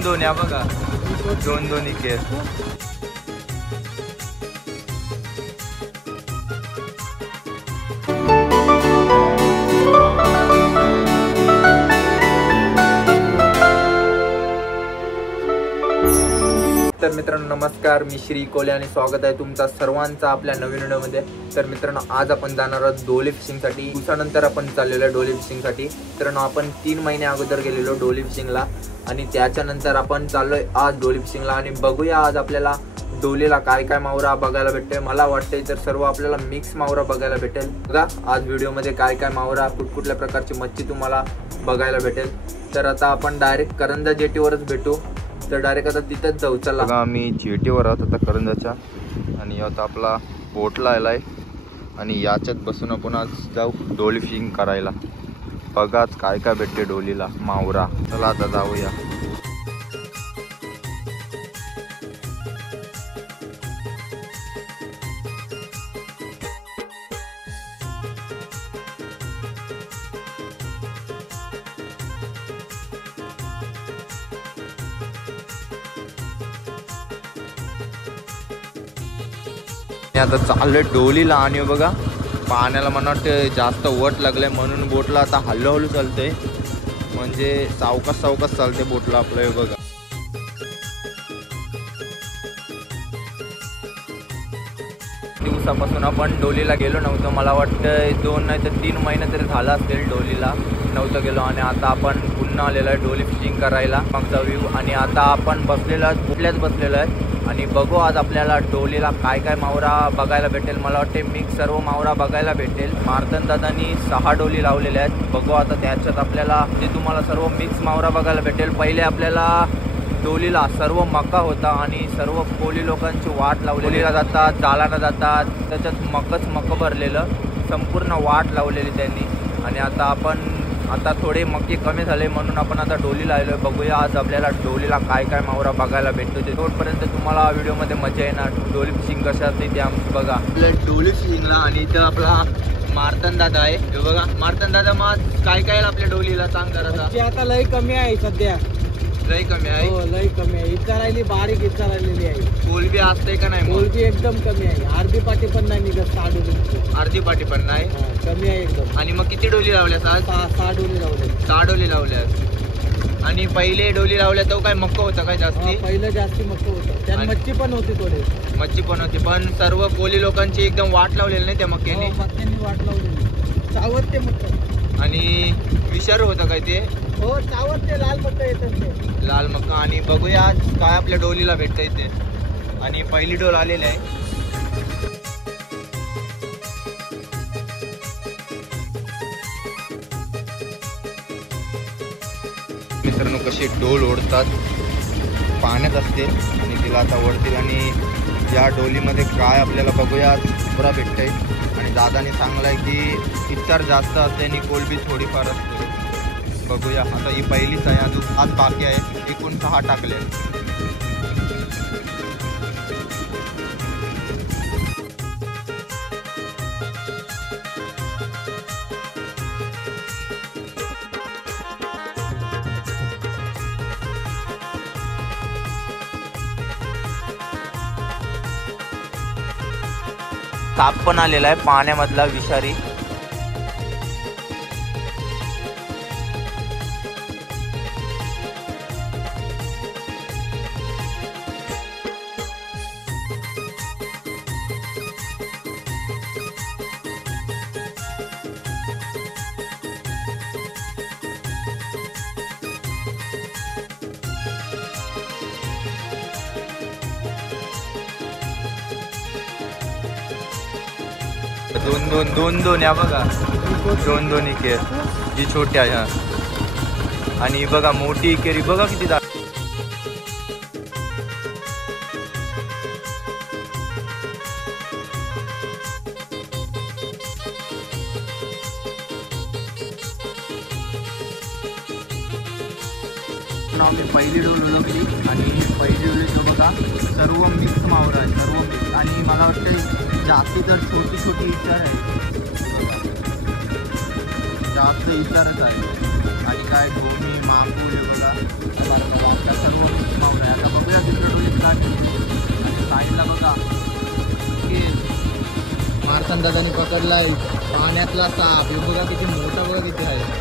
दोन या बघा, दोन दोन इके. तर मित्रांनो नमस्कार, मी श्री कोले आणि स्वागत आहे तुमचा सर्वांचा आपल्या नवीन व्हिडिओमध्ये. तर मित्रांनो आज आपण जाणार आहोत डोली फिशिंगसाठी. दिवसानंतर आपण चाललेलो आहे डोली फिशिंगसाठी. मित्रांनो आपण 3 महिने अगोदर गेलेलो डोली फिशिंगला आणि त्याच्यानंतर आपण चाललोय आज डोली फिशिंगला. आणि बघूया आज आपल्याला डोलीला काय काय मावरा बघायला भेटतोय. मला वाटतंय तर सर्व आपल्याला मिक्स मावरा बघायला भेटेल. बघा आज व्हिडिओमध्ये काय काय मावरा, कुठकुठल्या प्रकारची मच्छी तुम्हाला बघायला भेटेल. तर आता आपण डायरेक्ट करंजा जेटीवरच भेटू. तर डायरेक्ट आता तिथंच जाऊ. चला बघा आम्ही जेटीवर आहोत आता करंजाच्या आणि आता आपला बोटला आलाय आणि याच्यात बसून आपण आज जाऊ डोली फिशिंग करायला. बघाच काय काय भेटते डोलीला मावरा. चला आता जाऊया. आता चाललंय डोलीला आणि बघा पाण्याला मला वाटतं जास्त वट लागलंय म्हणून बोटला आता हळूहळू चालतंय, म्हणजे सावकाश सावकाश चालते बोटला आपलं. बघा दिवसापासून आपण डोलीला गेलो नव्हतो. मला वाटतं 2 नाही तर 3 महिने तरी झाला असेल डोलीला नव्हतं गेलो. आणि आता आपण पुन्हा आलेलो आहे डोली फिशिंग करायला. मागचा व्ह्यू आणि आता आपण बसलेलो आहे, कुठल्याच बसलेलो आहे आणि बघू आज आपल्याला डोलीला काय काय मावरा बघायला भेटेल. मला वाटते मिक्स सर्व मावरा बघायला भेटेल. मार्तन दादांनी 6 डोली लावलेल्या आहेत. बघू आता त्याच्यात आपल्याला ते तुम्हाला सर्व मिक्स मावरा बघायला भेटेल. पहिले आपल्याला डोलीला सर्व मका होता आणि सर्व कोली लोकांची वाट लावलेलीला जातात, जालाना जातात, त्याच्यात मक भरलेलं संपूर्ण वाट लावलेली त्यांनी. आणि आता थोडे मके कमी झाले म्हणून आपण आता डोलीला आलोय. बघूया आज आपल्याला डोलीला काय काय मावरा बघायला भेटतो. ते तोपर्यंत तुम्हाला व्हिडिओमध्ये मजा येणार. डोली फिशिंग कशा असते ते आमचं बघा. आपल्या डोली फिशिंगला आणि इथं आपला मार्तन दादा आहे. हे बघा मार्तन दादा, मग काय काय आपल्या डोलीला सांग जरा. आता लय कमी आहे सध्या, लय कमी आहे. हो लय कमी आहे. इचारायली बारीक इचारायलेली आहे. कोलबी असते का नाही? कोलबी एकदम कमी आहे. अर्धी पाटी पण नाही निघत. 6 डोली. अर्धी पाटी पण नाही, कमी आहे एकदम. आणि मग किती डोली लावल्यास आज? 6 डोली लावल्या. 6 डोली लावल्यास. आणि पहिले डोली लावल्या तो काय मक्क होतं काय जास्ती? पहिलं जास्ती मक्क होतं. त्यात मच्छी पण होती, थोडी मच्छी पण होती. पण सर्व कोली लोकांची एकदम वाट लावलेली नाही त्या मक्क्याने. मक्क्यांनी वाट लावलेली. चावत ते मक्क. आणि विषारू होतं काय ते? हो चावत ते लाल मक्का येतात ते. लाल मक्का. आणि बघूया आज काय आपल्या डोलीला भेटतं इथे. आणि पहिली डोल आलेली आहे. मित्रांनो कशी डोल ओढतात, पाण्यात असते आणि तिला आता ओढतील. आणि या डोलीमध्ये काय आपल्याला बघूया पुरा भेटतंय. आणि दादाने सांगलाय की इतर जास्त असते आणि कोलबी थोडीफार असते. बघूया आता ही पहिलीच आहे, अजून 7 बाकी आहे. एकूण 6 टाकले. साप पण आलेला आहे पाण्यामधला विषारी. दोन या बघा, 2 इके. जी छोटी आहे आणि बघा मोठी इकेरी बघा किती. आम्ही पहिली डोल उलगली आणि पहिली डोलीचं बघा सर्व मिक्स मावरा आहे, सर्व मिक्स. आणि मला वाटतं जास्ती तर छोटी इचार आहे, जास्त इचारच आहे. आणि काय भूमी मागू हे बघा सर्व बघूया दुसऱ्या डोलीत काय भेटते. आणि साईडला बघा मारतान दादानी पकडलाय पाण्यातला साप. हे बघा किती मोठा, बघा किती आहे.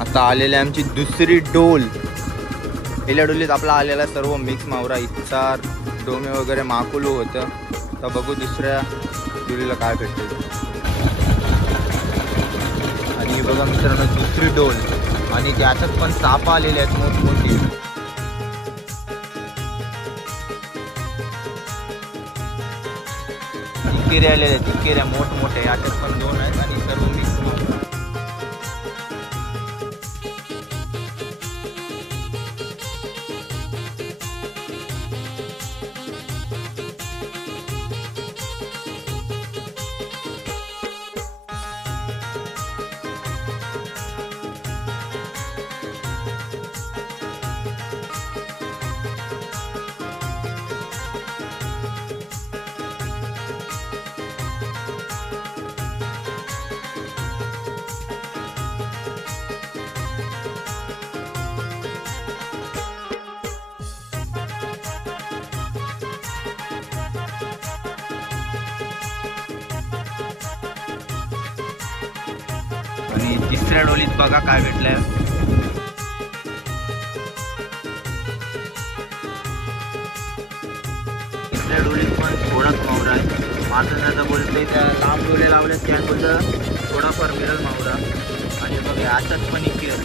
आता आलेली आमची दुसरी डोल. पहिल्या डोलीत आपला आलेला सर्व मिक्स मावरा, इच्चार, डोमे वगैरे माकुलू होतं. तर बघू दुसऱ्या डोलीला काय भेटते. आणि बघा मित्रांनो दुसरी डोल, आणि त्याच्यात पण साप आलेले आहेत मोठमोठी. इकेरे आलेले आहेत, इकेऱ्या मोठमोठे. याच्यात पण 2 आहेत आणि सर्व मिक्स मावरा. आणि तिसऱ्या डोलीत बघा काय भेटलंय. तिसऱ्या डोलीत पण थोडाच मावरा आहे. माझं दादा बोलतोय त्या लांब डोळे लावले त्या बोलतं थोडाफार मिरल मावरा. आणि बघा याच्यात पण इकेर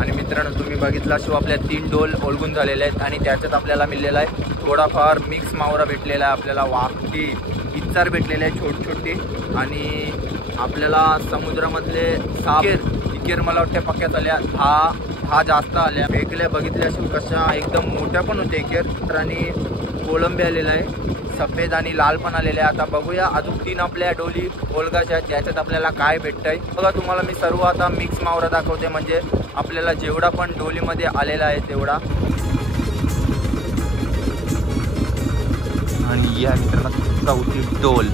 आणि मित्रांनो तुम्ही बघितला शो आपल्या 3 डोल ओळखून झालेले आहेत. आणि त्याच्यात आपल्याला मिळलेला आहे थोडाफार मिक्स मावरा भेटलेला आहे. आपल्याला वाकटी इच्चार भेटलेले आहे छोटे छोटे. आणि आपल्याला समुद्रामधले साप इकेर मला वाटतं पक्क्यात आल्या. हा जास्त आल्या. फेकल्या बघितल्या अशा कशा एकदम मोठ्या पण होत्या इकेर. आणि कोळंबे आलेला आहे, सफेद आणि लाल पण आलेले आहे. आता बघूया अजून 3 आपल्या डोली ओळगाच्या आहेत ज्याच्यात आपल्याला काय भेटतंय. बघा तुम्हाला मी सर्व आता मिक्स मावरा दाखवते, म्हणजे आपल्याला जेवढा पण डोलीमध्ये आलेला आहे तेवढा. आणि या मित्रांनो 4थी डोल.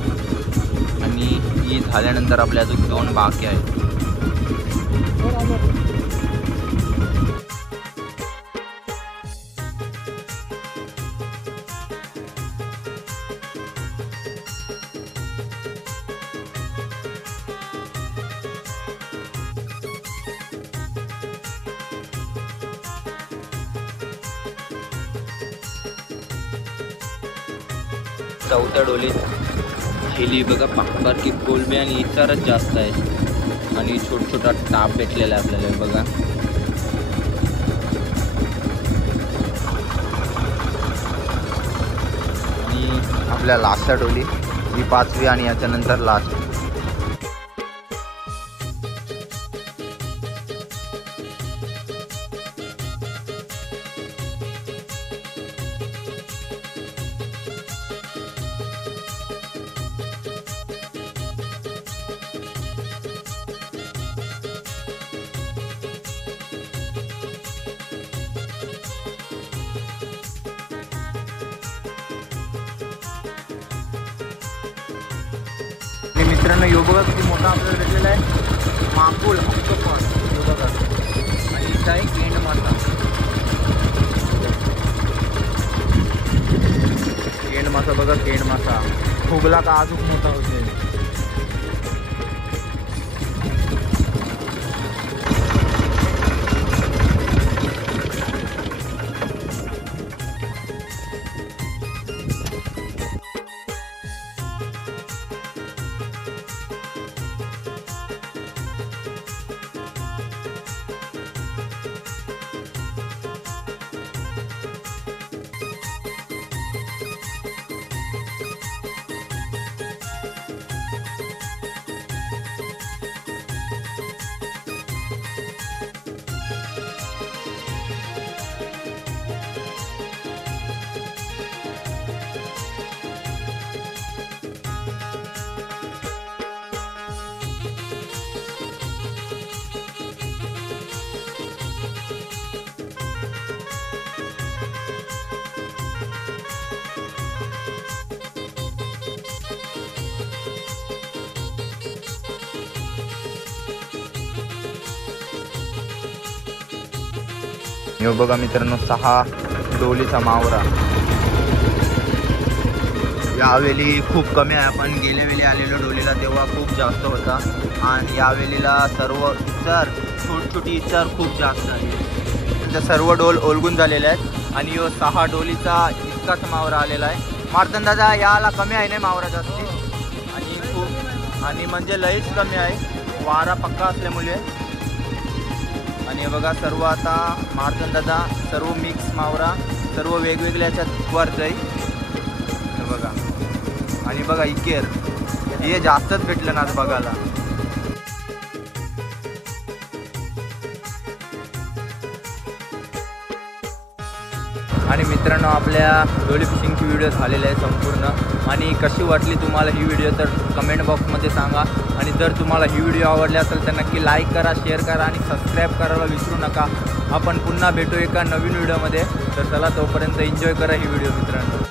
आणि ही झाल्यानंतर आपल्या अजून 2 बाकी आहेत. चौथ्या डोलीत हेली बघा पाकबारकी कोलंबी आणि इचारच जास्त आहे. आणि छोटा टाप भेटलेला आहे आपल्याला बघा. आणि आपल्या लास्टच्या डोली ही 5वी आणि याच्यानंतर लास्ट. मित्रांनो यो बघा किती मोठा आपल्याला भेटलेला आहे माकुल ऑक्टोपस. यो बघा आणि इथं आहे केंड मासा. केंड मासा बघा, केंड मासा फुगला का अजून मोठा होते. हे बघा मित्रांनो 6 डोलीचा मावरा. यावेळी खूप कमी आहे. आपण गेल्या वेळी आलेलो डोलीला तेव्हा खूप जास्त होता आणि यावेळीला सर्व इतर छोटी इतर खूप जास्त आहे. त्यांच्या सर्व डोल ओलगून झालेले आहेत आणि 6 डोलीचा इतकाच मावरा आलेला आहे. मार्तन दादा याला कमी आहे ना मावरा जास्ती आणि खूप आणि म्हणजे लईच कमी आहे वारा पक्का असल्यामुळे. आणि हे बघा सर्व आता मार्तन दादा सर्व मिक्स मावरा सर्व वेगवेगळ्या याच्यात वर जाईल. हे बघा आणि बघा इकेर हे जास्तच भेटलं ना आज बघायला. आणि मित्रांनो आपल्या डोली फिशिंगची व्हिडिओ झालेली आहे संपूर्ण. आणि कशी वाटली तुम्हाला ही व्हिडिओ तर कमेंट बॉक्समध्ये सांगा. आणि जर तुम्हाला ही व्हिडिओ आवडली असेल तर नक्की लाईक करा, शेअर करा आणि सबस्क्राईब करायला विसरू नका. आपण पुन्हा भेटू एका नवीन व्हिडिओमध्ये. तर चला तोपर्यंत एन्जॉय करा ही व्हिडिओ मित्रांनो.